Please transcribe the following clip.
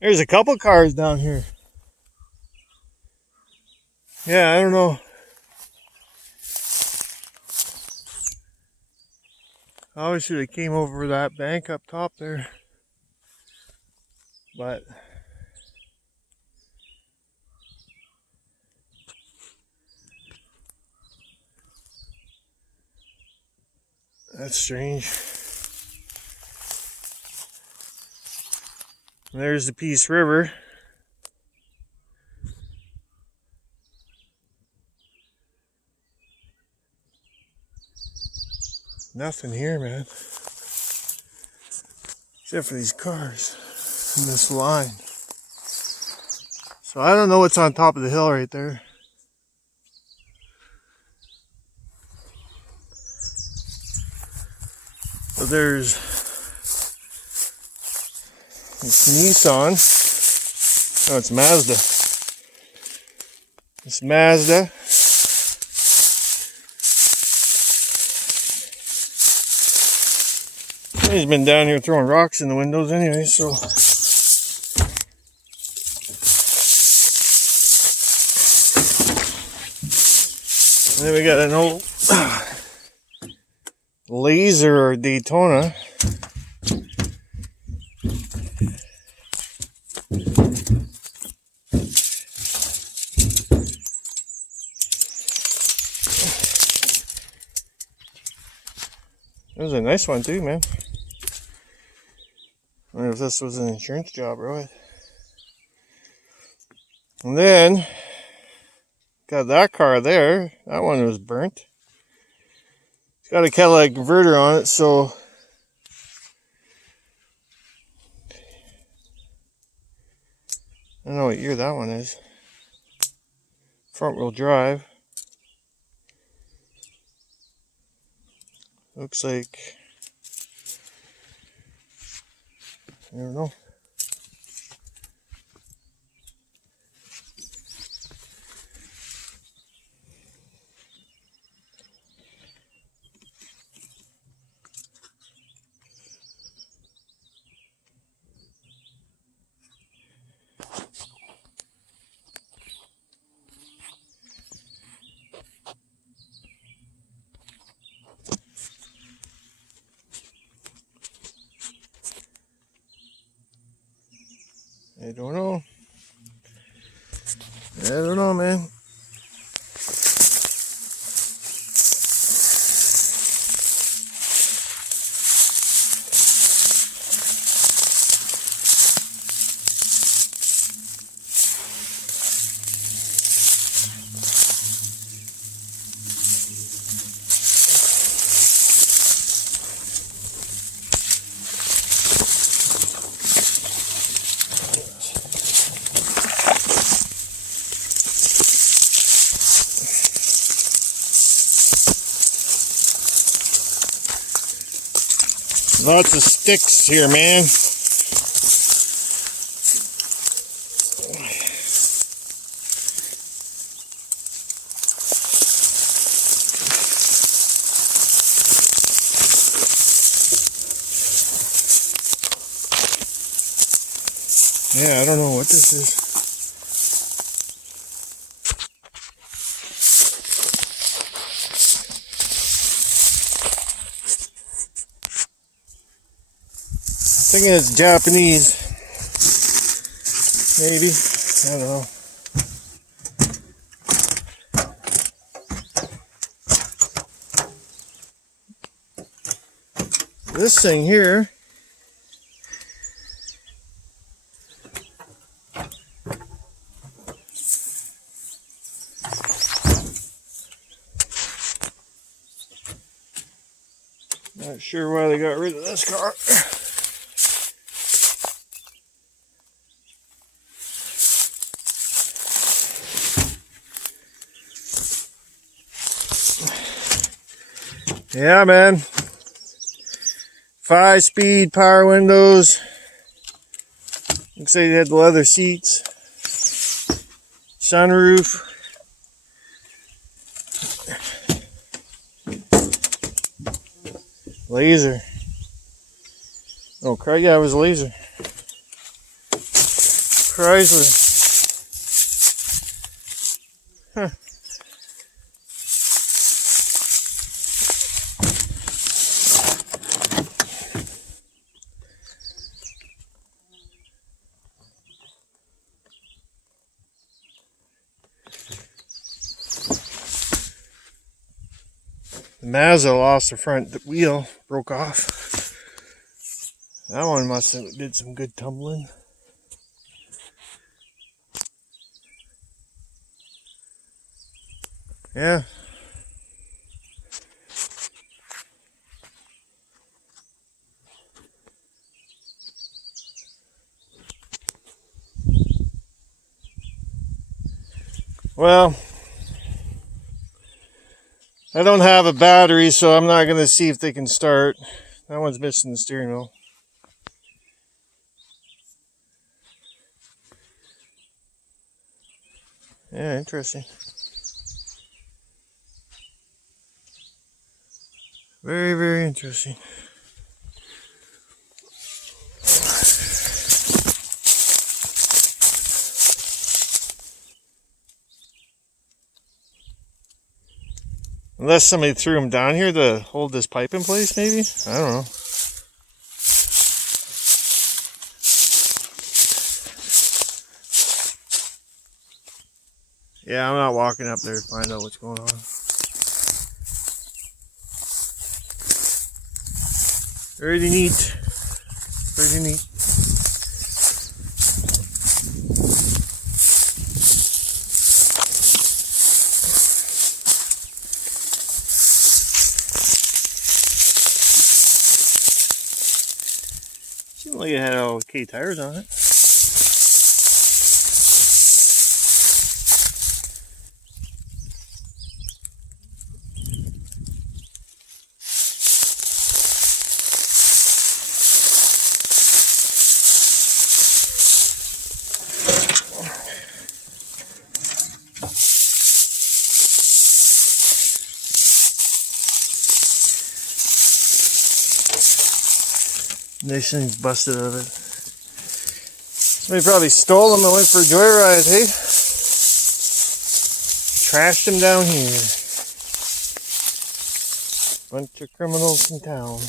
There's a couple cars down here. Yeah, I don't know. I always should have came over that bank up top there. But that's strange. And there's the Peace River. Nothing here, man. Except for these cars and this line. So I don't know what's on top of the hill right there. So there's this Nissan. Oh, it's Mazda. It's Mazda. He's been down here throwing rocks in the windows anyway, so. And then we got an old Laser or Daytona. That was a nice one too, man. I wonder if this was an insurance job or what. And then got that car there. That one was burnt. It's got a catalytic converter on it, so I don't know what year that one is. Front wheel drive. Looks like, I don't know. I don't know. I don't know, man. Lots of sticks here, man. Yeah, I don't know what this is. I'm thinking it's Japanese. Maybe. I don't know. This thing here . Not sure why they got rid of this car. Yeah, man. 5-speed power windows. Looks like they had the leather seats. Sunroof. Laser. Oh, crap. Yeah, it was a Laser. Chrysler. Huh. The Mazda lost the front wheel, broke off. That one must have did some good tumbling. Yeah. Well, I don't have a battery, so I'm not going to see if they can start. That one's missing the steering wheel. Yeah, interesting. Very, very interesting. Unless somebody threw them down here to hold this pipe in place, maybe? I don't know. Yeah, I'm not walking up there to find out what's going on. Very neat. Very neat. Seemed like it had all okay tires on it. Nice thing's busted out of it. Somebody probably stole them and went for a joyride, hey? Trashed them down here. Bunch of criminals in town.